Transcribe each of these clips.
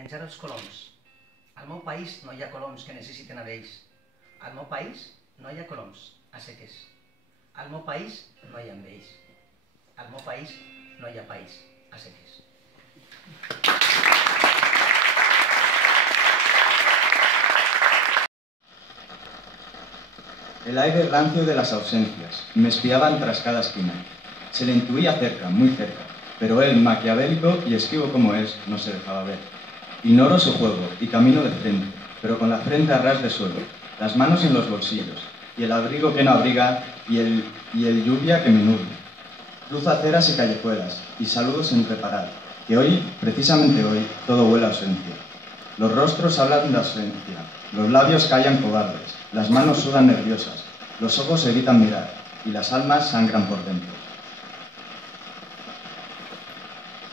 menjar els coloms. Al meu país no hi ha coloms que necessiten a d'ells. Al meu país no hi ha coloms a seques. Al meu país no hi ha ells. Al meu país no hi ha país a seques. El aire rancio de las ausencias me espiaban tras cada esquina. Se le intuía cerca, muy cerca, pero él, maquiavélico y esquivo como es, no se dejaba ver. Ignoro su juego y camino de frente, pero con la frente a ras de suelo, las manos en los bolsillos, y el abrigo que no abriga, y el lluvia que me nubla. Cruzo aceras y callejuelas, y saludo sin reparar, que hoy, precisamente hoy, todo huele a ausencia. Los rostros hablan de ausencia, los labios callan cobardes, las manos sudan nerviosas, los ojos evitan mirar, y las almas sangran por dentro.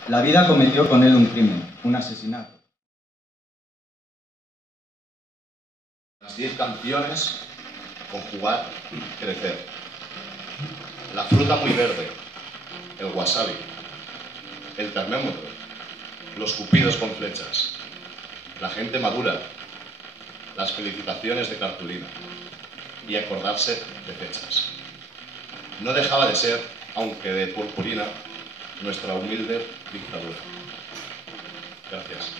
La vida cometió con él un crimen, un asesinato. Las 10 canciones, conjugar, crecer. La fruta muy verde, el wasabi, el termómetro, los cupidos con flechas, la gente madura, las felicitaciones de cartulina y acordarse de fechas. No dejaba de ser, aunque de purpurina, nuestra humilde dictadura. Gracias.